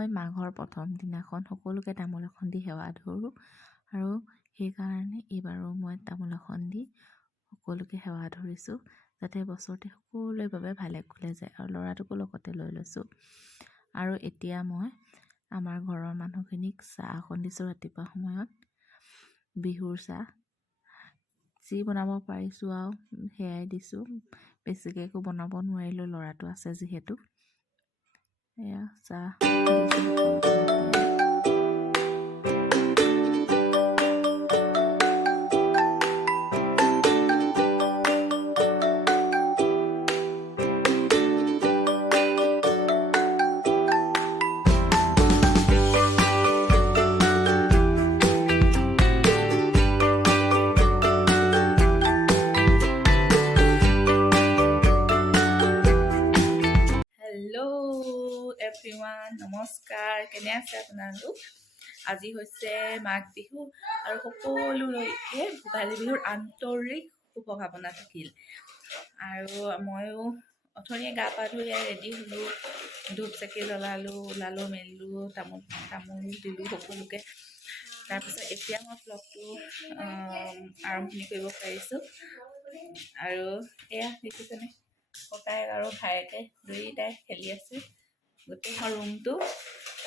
মই মাঘৰ প্ৰথম দিনাখন সকলোকে তামোল এখন দি সেৱা ধৰোঁ আৰু সেইকাৰণে এইবাৰো মই তামোল এখন দি সকলোকে সেৱা ধৰিছোঁ যাতে বছৰটি সকলোৰে বাবে ভালে কুশলে যায় আৰু ল'ৰাটোকো লগতে লৈ লৈছোঁ। আৰু এতিয়া মই আমাৰ ঘৰৰ মানুহখিনিক চাহ এখন দিছোঁ ৰাতিপুৱা সময়ত, বিহুৰ চাহ। যি বনাব পাৰিছোঁ আৰু সেয়াই দিছোঁ, বেছিকৈ একো বনাব নোৱাৰিলোঁ, ল'ৰাটো আছে যিহেতু। এয়া চাহ দিছোঁ সকলোকে মাতি আনি। এভৰিৱান, নমস্কাৰ। কেনে আছে আপোনালোক? আজি হৈছে মাঘ বিহু আৰু সকলোলৈকে ভোগালী বিহুৰ আন্তৰিক শুভকামনা থাকিল। আৰু ময়ো অথনিয়ে গা পা ধুই ৰেডি হ'লোঁ, ধূপ চাকি জ্বলালোঁ, ওলালোঁ মেলিলোঁ, তামোল দিলোঁ সকলোকে। তাৰপিছত এতিয়া মই ব্লগটো আৰম্ভণি কৰিব পাৰিছোঁ। আৰু এয়া দেখিছেনে, ককায়েক আৰু ভায়েকে দুয়োটাই খেলি আছে। গোটেইখন ৰুমটো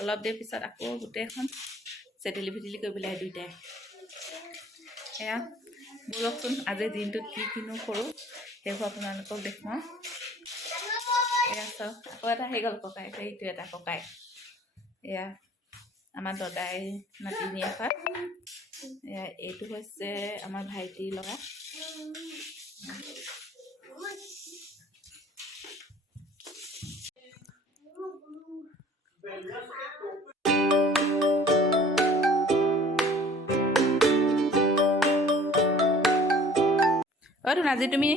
অলপ দেৰি পিছত আকৌ গোটেইখন চেটেলি ভেটেলি কৰিবলৈ আহে দুয়োটাই। এয়া ব'লকচোন আজিৰ দিনটোত কিনো কৰোঁ সেইবোৰ আপোনালোকক দেখুৱাওঁ। এয়া চাওক, আকৌ এটা আহি গ'ল ককায়েক, এইটো এটা ককায়েক। এয়া আমাৰ দদাই নাতিনী এফাত। এয়া এইটো হৈছে আমাৰ ভাইটিৰ ল'ৰা। অ' তোন আজি তুমি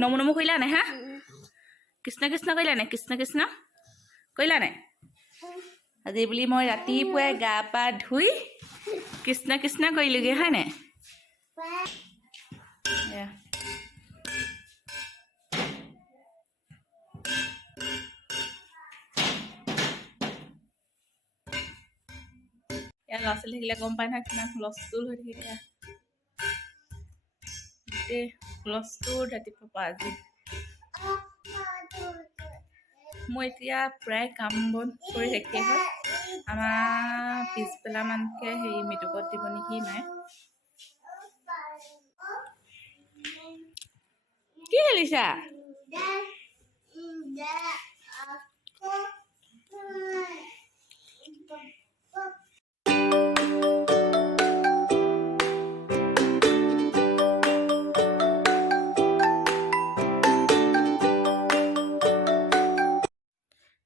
নমু নমু কৰিলা নাই? হা, কৃষ্ণ কৃষ্ণ কৰিলা নাই? কৃষ্ণ কৃষ্ণ কৰিলা নাই? আজি বুলি মই ৰাতিপুৱাই গা পা ধুই কৃষ্ণ কৃষ্ণ কৰিলোগৈ, হয় নাই? ইয়াৰ ল'ৰা ছোৱালী থাকিলে গম পায় নহয় কিমান হুলস্থুল হৈ থাকে। গোটেই হুলস্থুল ৰাতিপুৱাৰ পৰা আজি। মই এতিয়া প্ৰায় কাম বন কৰি শেষেই হ'ল। আমাৰ পিছবেলা মানকৈ হেৰি মৃতকত দিব নেকি মায়ে। কি খেলিছা?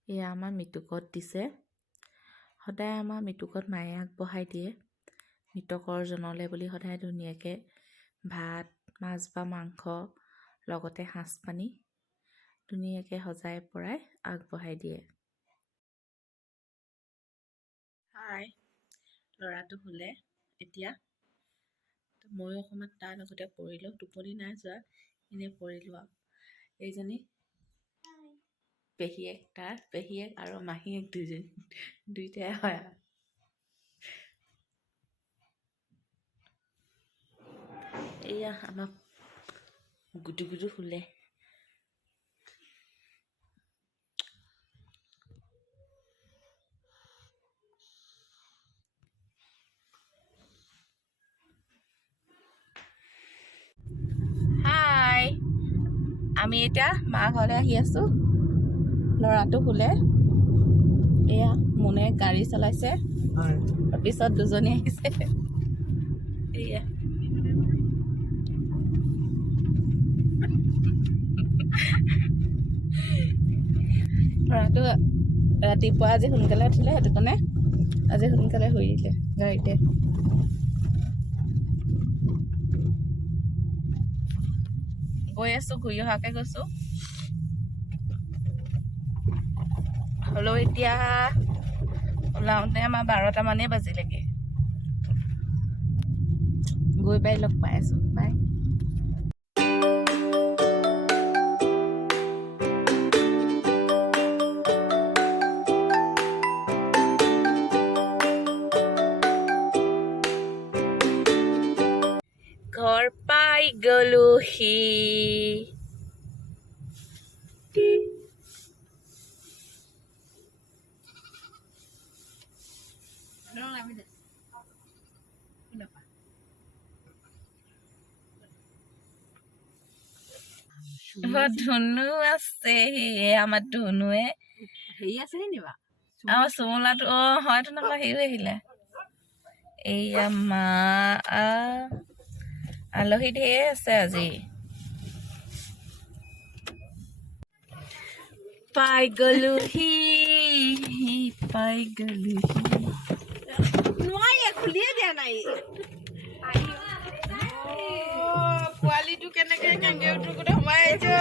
এয়া আমাৰ মৃতকত দিছে। সদায় আমাৰ মৃতকত মায়ে আগবঢ়াই দিয়ে। মৃতকৰ জনলে বুলি সদায় ধুনীয়াকৈ ভাত, মাছ বা মাংস লগতে সাঁজ পানী ধুনীয়াকৈ সজাই পৰাই আগবঢ়াই দিয়ে। হাই, ল'ৰাটো শুলে এতিয়া। ময়ো অকণমান তাৰ লগতে পৰিলোঁ, টোপনি নাই যোৱা, এনেই পৰিলোঁ আৰু। এইজনী পেহীয়েক, তাৰ পেহীয়েক আৰু মাহীয়েক দুইটাই হয়। এয়া আমাৰ গুদু গুদু শুলে। হাই, আমি এতিয়া মা ঘৰলৈ আহি আছোঁ। ল'ৰাটো শুলে। এয়া মোনে গাড়ী চলাইছে, পিছত দুজনী আহিছে। এয়া ল'ৰাটো ৰাতিপুৱা আজি সোনকালে উঠিলে, সেইটো কাৰণে আজি সোনকালে শুই দিলে গাড়ীতে। গৈ আছোঁ, ঘূৰি অহাকৈ গৈছোঁ। হ'লেও এতিয়া ওলাওঁতে আমাৰ 12টা মানেই বাজিলেগৈ। গৈ পাই লগ পাই আছোঁ। বাই। ধুনু আছে আমাৰ ধুনুৱে হেৰি আছে নিবা আমাৰ চুমলাটো হয়তো নকয় সিও আহিলে এইয়া মা আলহী ঢেৰ আছে আজি পাই গলোহি নোৱাৰি খুলিয়ে দিয়া নাই পোৱালিটো কেনেকে কেংগেৰুটো গোটেই সোমাই আহিছে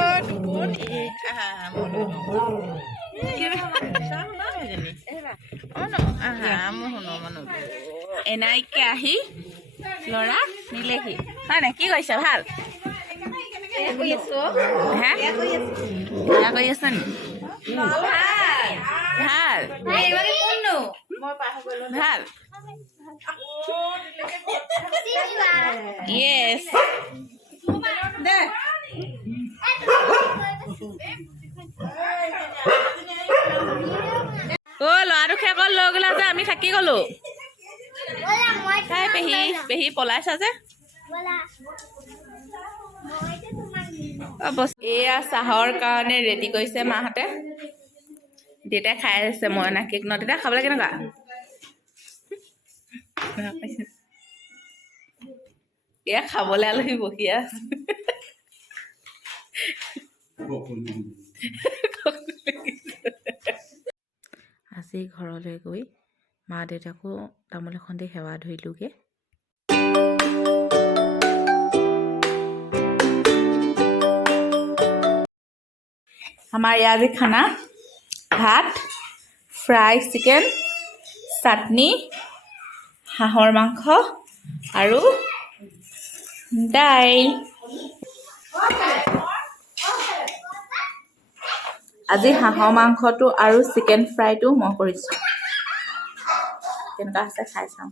এনাইকে আহি ল'ৰা নিলেহি হয় নাই কি কৰিছে ভাল হে বেয়া কৰি আছা নি ভাল ভাল য়েছ ল'ৰাটো খেকত লৈ গ'লা যে আমি থাকি গলো তাই পেহী পলাইছা যে এয়া চাহৰ কাৰণে ৰেডি কৰিছে মাহঁতে দেউতাই খাই আছে মই না কেক ন দেউতাই খাবলৈ কেনেকুৱা এয়া খাবলৈ আলহী বহি আছে আজি ঘৰলৈ গৈ মা দেউতাকো তামোল এখন দি সেৱা ধৰিলোগে আমাৰ ইয়াৰ আজি খানা ভাত ফ্ৰাই চিকেন চাটনি হাঁহৰ মাংস আৰু দাইল আজি হাঁহৰ মাংসটো আৰু চিকেন ফ্ৰাইটো মই কৰিছোঁ কেনেকুৱা আছে খাই চাওঁ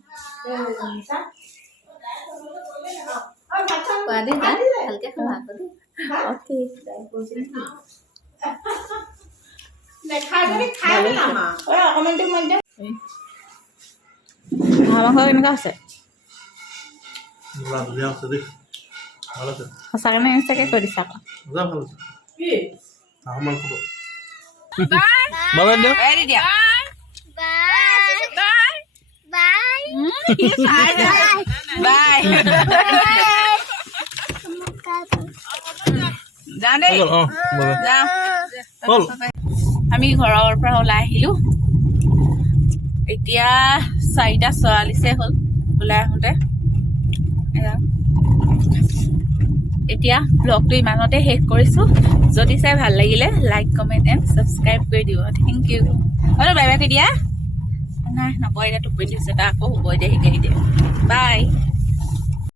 হাঁহৰ মাংস কেনেকুৱা আছে সঁচাকৈ নে মিছাকৈ কৈ দিছা আকৌ আমি ঘৰৰ পৰা ওলাই আহিলো এতিয়া 4:44 হ'ল ওলাই আহোঁতে এতিয়া ব্লগটো ইমানতে শেষ কৰিছোঁ যদি চাই ভাল লাগিলে লাইক কমেণ্ট এণ্ড ছাবস্ক্ৰাইব কৰি দিব থেংক ইউ বাই বাই কৈ দিয়া নাই নকয় এতিয়া টোপনি হৈছে তাৰ আকৌ হ'ব এতিয়া শিকাই দিয়ে বাই